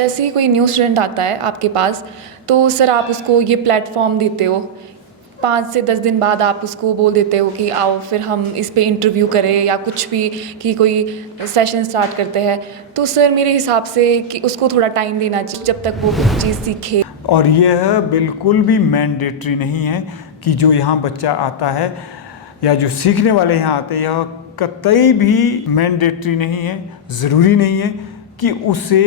जैसे ही कोई new student आता है आपके पास, तो सर आप उसको ये प्लेटफॉर्म देते हो। 5 से 10 दिन बाद आप उसको बोल देते हो कि आओ फिर हम इस पे इंटरव्यू करें या कुछ भी, कि कोई सेशन स्टार्ट करते हैं। तो सर मेरे हिसाब से कि उसको थोड़ा टाइम देना चाहिए जब तक वो कुछ चीज़ सीखे। और यह बिल्कुल भी मैंडेटरी नहीं है कि जो यहाँ बच्चा आता है या जो सीखने वाले यहाँ आते हैं, यह कतई भी मैंडेटरी नहीं है, ज़रूरी नहीं है कि उसे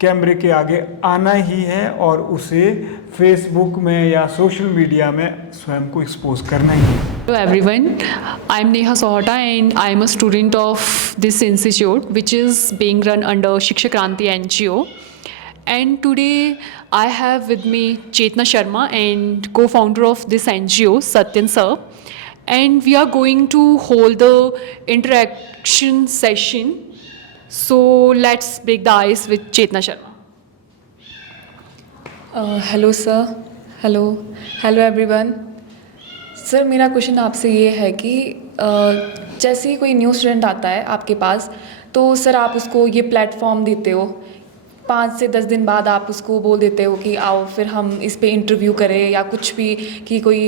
कैमरे के आगे आना ही है और उसे फेसबुक में या सोशल मीडिया में स्वयं को एक्सपोज करना ही है। Hello everyone, I am Neha Sohata and I am a student of this institute which is being run under Shiksha Kranti NGO. And today I have with me Chetna Sharma and co-founder of this NGO, Satyan Sir. And we are going to hold the interaction session. So let's break the ice with Chetna Sharma. Hello sir, hello everyone. Sir मेरा question आपसे ये है कि जैसे ही कोई new student आता है आपके पास, तो सर आप उसको ये प्लेटफॉर्म देते हो। 5 से 10 दिन बाद आप उसको बोल देते हो कि आओ फिर हम इस पे इंटरव्यू करें या कुछ भी, कि कोई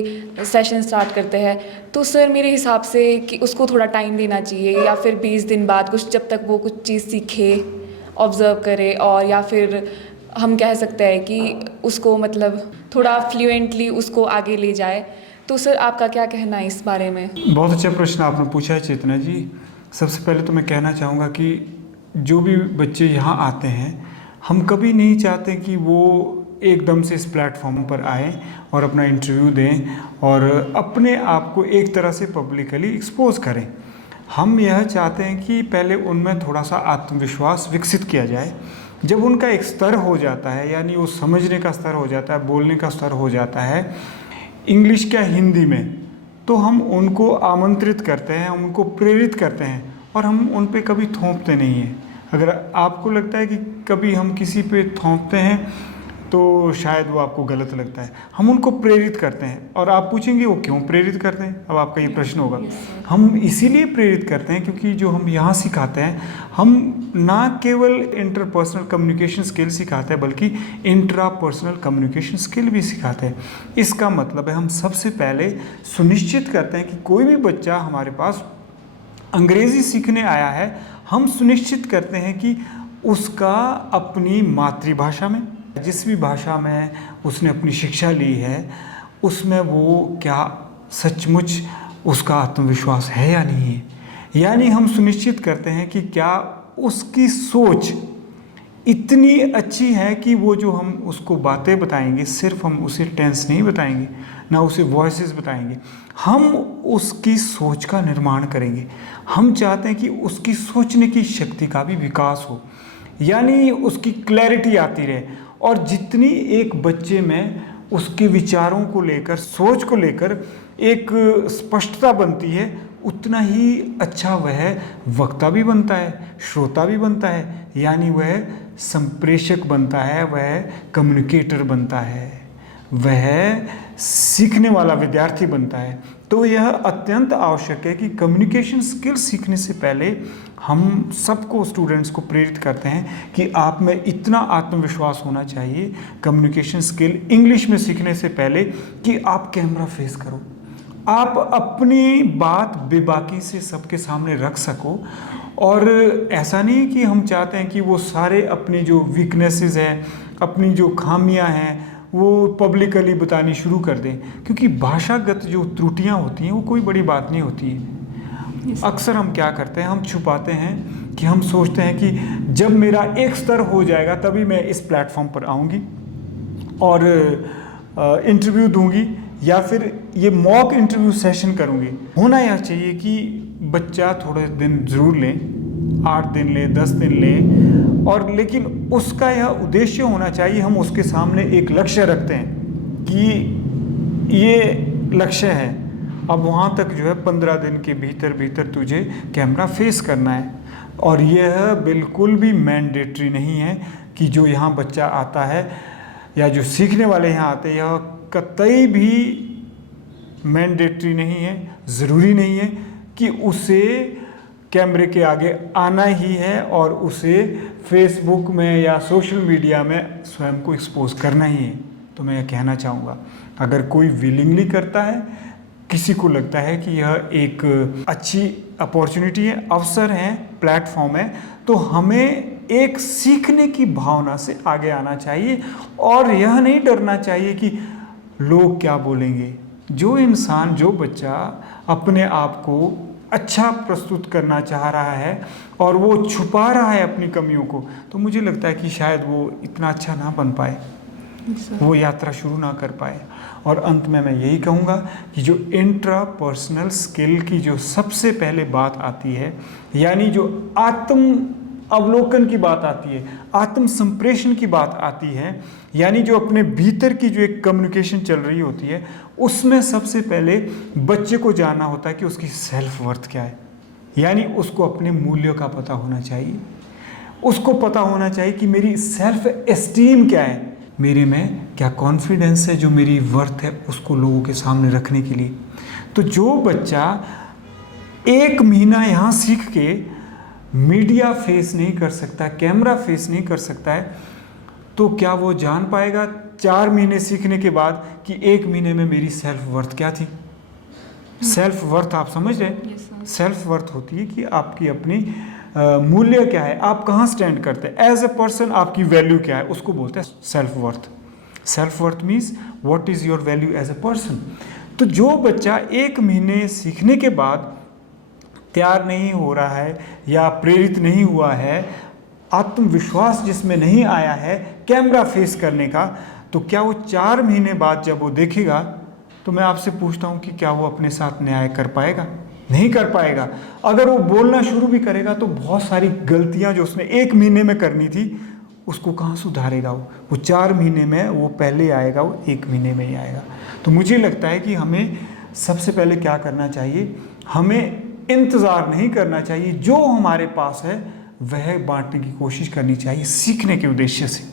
सेशन स्टार्ट करते हैं। तो सर मेरे हिसाब से कि उसको थोड़ा टाइम देना चाहिए, या फिर 20 दिन बाद कुछ, जब तक वो कुछ चीज़ सीखे, ऑब्ज़र्व करे, और या फिर हम कह सकते हैं कि उसको मतलब थोड़ा फ्लुएंटली उसको आगे ले जाए। तो सर आपका क्या कहना है इस बारे में? बहुत अच्छा प्रश्न आपने पूछा है चेतना जी। सबसे पहले तो मैं कहना चाहूँगा कि जो भी बच्चे यहाँ आते हैं, हम कभी नहीं चाहते कि वो एकदम से इस प्लेटफॉर्म पर आए और अपना इंटरव्यू दें और अपने आप को एक तरह से पब्लिकली एक्सपोज करें। हम यह चाहते हैं कि पहले उनमें थोड़ा सा आत्मविश्वास विकसित किया जाए। जब उनका एक स्तर हो जाता है, यानी वो समझने का स्तर हो जाता है, बोलने का स्तर हो जाता है, इंग्लिश क्या हिंदी में, तो हम उनको आमंत्रित करते हैं, हम उनको प्रेरित करते हैं और हम उन पे कभी थोपते नहीं हैं। अगर आपको लगता है कि कभी हम किसी पे थोपते हैं तो शायद वो आपको गलत लगता है। हम उनको प्रेरित करते हैं। और आप पूछेंगे वो क्यों प्रेरित करते हैं, अब आपका ये प्रश्न होगा। हम इसीलिए प्रेरित करते हैं क्योंकि जो हम यहाँ सिखाते हैं, हम ना केवल इंटरपर्सनल कम्युनिकेशन स्किल सिखाते हैं बल्कि इंट्रापर्सनल कम्युनिकेशन स्किल भी सिखाते हैं। इसका मतलब है हम सबसे पहले सुनिश्चित करते हैं कि कोई भी बच्चा हमारे पास अंग्रेज़ी सीखने आया है, हम सुनिश्चित करते हैं कि उसका अपनी मातृभाषा में, जिस भी भाषा में उसने अपनी शिक्षा ली है, उसमें वो क्या सचमुच उसका आत्मविश्वास है या नहीं है। यानी हम सुनिश्चित करते हैं कि क्या उसकी सोच इतनी अच्छी है कि वो जो हम उसको बातें बताएंगे, सिर्फ हम उसे टेंस नहीं बताएंगे, ना उसे वॉइसेस बताएंगे, हम उसकी सोच का निर्माण करेंगे। हम चाहते हैं कि उसकी सोचने की शक्ति का भी विकास हो, यानी उसकी क्लैरिटी आती रहे। और जितनी एक बच्चे में उसके विचारों को लेकर, सोच को लेकर एक स्पष्टता बनती है, उतना ही अच्छा वह वक्ता भी बनता है, श्रोता भी बनता है, यानी वह संप्रेषक बनता है, वह कम्युनिकेटर बनता है, वह सीखने वाला विद्यार्थी बनता है। तो यह अत्यंत आवश्यक है कि कम्युनिकेशन स्किल सीखने से पहले हम सबको, स्टूडेंट्स को प्रेरित करते हैं कि आप में इतना आत्मविश्वास होना चाहिए कम्युनिकेशन स्किल इंग्लिश में सीखने से पहले कि आप कैमरा फेस करो, आप अपनी बात बेबाकी से सबके सामने रख सको। और ऐसा नहीं कि हम चाहते हैं कि वो सारे अपनी जो वीकनेसेस हैं, अपनी जो खामियां हैं, वो पब्लिकली बतानी शुरू कर दें, क्योंकि भाषागत जो त्रुटियां होती हैं वो कोई बड़ी बात नहीं होती है। अक्सर हम क्या करते हैं, हम छुपाते हैं कि हम सोचते हैं कि जब मेरा एक स्तर हो जाएगा तभी मैं इस प्लेटफॉर्म पर आऊँगी और इंटरव्यू दूंगी या फिर ये मॉक इंटरव्यू सेशन करूंगी। होना यह चाहिए कि बच्चा थोड़े दिन ज़रूर लें, 8 दिन ले, 10 दिन ले, और लेकिन उसका यह उद्देश्य होना चाहिए, हम उसके सामने एक लक्ष्य रखते हैं कि ये लक्ष्य है, अब वहाँ तक जो है 15 दिन के भीतर भीतर तुझे कैमरा फेस करना है। और यह बिल्कुल भी मैंडेटरी नहीं है कि जो यहाँ बच्चा आता है या जो सीखने वाले यहाँ आते हैं, यह कतई भी मैंडेटरी नहीं है, ज़रूरी नहीं है कि उसे कैमरे के आगे आना ही है और उसे फेसबुक में या सोशल मीडिया में स्वयं को एक्सपोज करना ही है। तो मैं यह कहना चाहूँगा, अगर कोई विलिंगली करता है, किसी को लगता है कि यह एक अच्छी अपॉर्चुनिटी है, अवसर है, प्लेटफॉर्म है, तो हमें एक सीखने की भावना से आगे आना चाहिए और यह नहीं डरना चाहिए कि लोग क्या बोलेंगे। जो इंसान, जो बच्चा अपने आप को अच्छा प्रस्तुत करना चाह रहा है और वो छुपा रहा है अपनी कमियों को, तो मुझे लगता है कि शायद वो इतना अच्छा ना बन पाए, वो यात्रा शुरू ना कर पाए। और अंत में मैं यही कहूँगा कि जो इंट्रापर्सनल स्किल की जो सबसे पहले बात आती है, यानी जो आत्म अवलोकन की बात आती है, आत्म संप्रेषण की बात आती है, यानी जो अपने भीतर की जो एक कम्युनिकेशन चल रही होती है, उसमें सबसे पहले बच्चे को जानना होता है कि उसकी सेल्फ वर्थ क्या है। यानी उसको अपने मूल्यों का पता होना चाहिए, उसको पता होना चाहिए कि मेरी सेल्फ एस्टीम क्या है, मेरे में क्या कॉन्फिडेंस है जो मेरी वर्थ है उसको लोगों के सामने रखने के लिए। तो जो बच्चा 1 महीना यहाँ सीख के मीडिया फेस नहीं कर सकता, कैमरा फेस नहीं कर सकता है, तो क्या वो जान पाएगा 4 महीने सीखने के बाद कि 1 महीने में मेरी सेल्फ वर्थ क्या थी। सेल्फ वर्थ आप समझ रहे हैं? सेल्फ वर्थ होती है कि आपकी अपनी मूल्य क्या है, आप कहाँ स्टैंड करते हैं एज ए पर्सन, आपकी वैल्यू क्या है, उसको बोलते हैं self worth. Self worth means what is your value as a person. तो जो बच्चा 1 महीने सीखने के बाद तैयार नहीं हो रहा है या प्रेरित नहीं हुआ है, आत्मविश्वास जिसमें नहीं आया है कैमरा फेस करने का, तो क्या वो 4 महीने बाद जब वो देखेगा, तो मैं आपसे पूछता हूँ कि क्या वो अपने साथ न्याय कर पाएगा? नहीं कर पाएगा। अगर वो बोलना शुरू भी करेगा तो बहुत सारी गलतियां जो उसने 1 महीने में करनी थी उसको कहाँ सुधारेगा वो 4 महीने में वो पहले आएगा, वो 1 महीने में ही आएगा। तो मुझे लगता है कि हमें सबसे पहले क्या करना चाहिए, हमें इंतज़ार नहीं करना चाहिए, जो हमारे पास है वह बांटने की कोशिश करनी चाहिए सीखने के उद्देश्य से,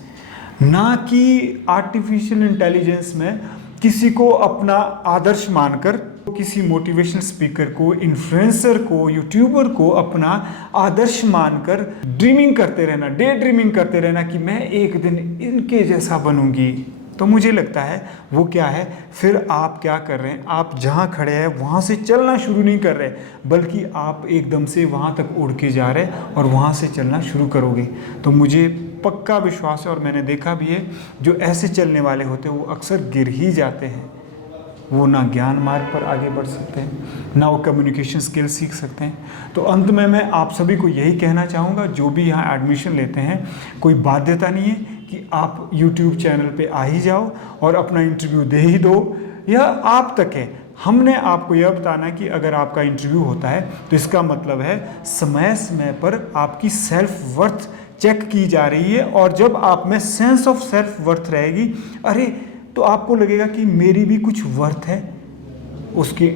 ना कि आर्टिफिशियल इंटेलिजेंस में किसी को अपना आदर्श मानकर, किसी मोटिवेशनल स्पीकर को, इन्फ्लुएंसर को, यूट्यूबर को अपना आदर्श मानकर ड्रीमिंग करते रहना, डे ड्रीमिंग करते रहना कि मैं एक दिन इनके जैसा बनूंगी। तो मुझे लगता है वो क्या है, फिर आप क्या कर रहे हैं, आप जहाँ खड़े हैं वहाँ से चलना शुरू नहीं कर रहे, बल्कि आप एकदम से वहाँ तक उड़ के जा रहे हैं और वहाँ से चलना शुरू करोगे। तो मुझे पक्का विश्वास है और मैंने देखा भी है, जो ऐसे चलने वाले होते हैं वो अक्सर गिर ही जाते हैं। वो ना ज्ञान मार्ग पर आगे बढ़ सकते हैं, ना वो कम्युनिकेशन स्किल सीख सकते हैं। तो अंत में मैं आप सभी को यही कहना चाहूँगा, जो भी यहाँ एडमिशन लेते हैं, कोई बाध्यता नहीं है कि आप YouTube चैनल पे आ ही जाओ और अपना इंटरव्यू दे ही दो, यह आप तक है। हमने आपको यह बताना कि अगर आपका इंटरव्यू होता है तो इसका मतलब है समय समय पर आपकी सेल्फ वर्थ चेक की जा रही है, और जब आप में सेंस ऑफ सेल्फ वर्थ रहेगी, अरे तो आपको लगेगा कि मेरी भी कुछ वर्थ है, उसकी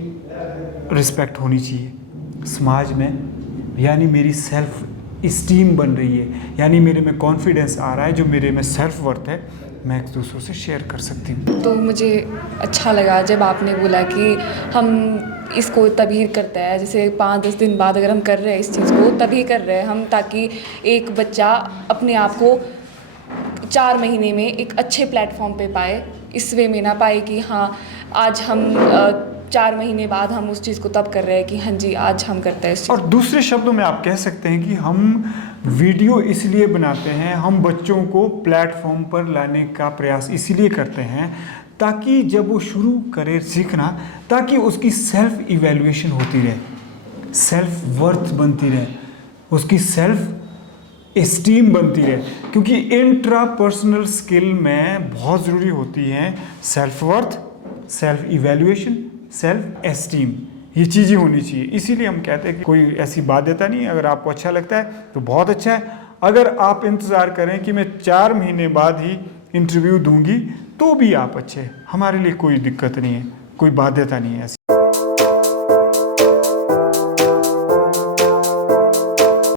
रिस्पेक्ट होनी चाहिए समाज में, यानी मेरी सेल्फ इस्टीम बन रही है, यानी मेरे में कॉन्फिडेंस आ रहा है, जो मेरे में सेल्फ वर्थ है मैं एक दूसरों से शेयर कर सकती हूँ। तो मुझे अच्छा लगा जब आपने बोला कि हम इसको तभी करते हैं, जैसे 5-10 दिन बाद अगर हम कर रहे हैं इस चीज़ को, तभी कर रहे हैं हम, ताकि एक बच्चा अपने आप को 4 महीने में एक अच्छे प्लेटफॉर्म पे पाए, इस वे में ना पाए कि हाँ आज हम 4 महीने बाद हम उस चीज़ को तब कर रहे हैं कि हाँ जी आज हम करते हैं इस चीज़। और दूसरे शब्दों में आप कह सकते हैं कि हम वीडियो इसलिए बनाते हैं, हम बच्चों को प्लेटफॉर्म पर लाने का प्रयास इसलिए करते हैं ताकि जब वो शुरू करे सीखना, ताकि उसकी सेल्फ इवैल्यूएशन होती रहे, सेल्फ वर्थ बनती रहे, उसकी सेल्फ एस्टीम बनती रहे, क्योंकि इंट्रापर्सनल स्किल में बहुत ज़रूरी होती हैं self worth, self evaluation, self esteem, ये चीज़ें होनी चाहिए। इसीलिए हम कहते हैं कि कोई ऐसी बाध्यता नहीं है, अगर आपको अच्छा लगता है तो बहुत अच्छा है। अगर आप इंतज़ार करें कि मैं 4 महीने बाद ही इंटरव्यू दूंगी तो भी आप अच्छे, हमारे लिए कोई दिक्कत नहीं है, कोई बाध्यता नहीं है ऐसी।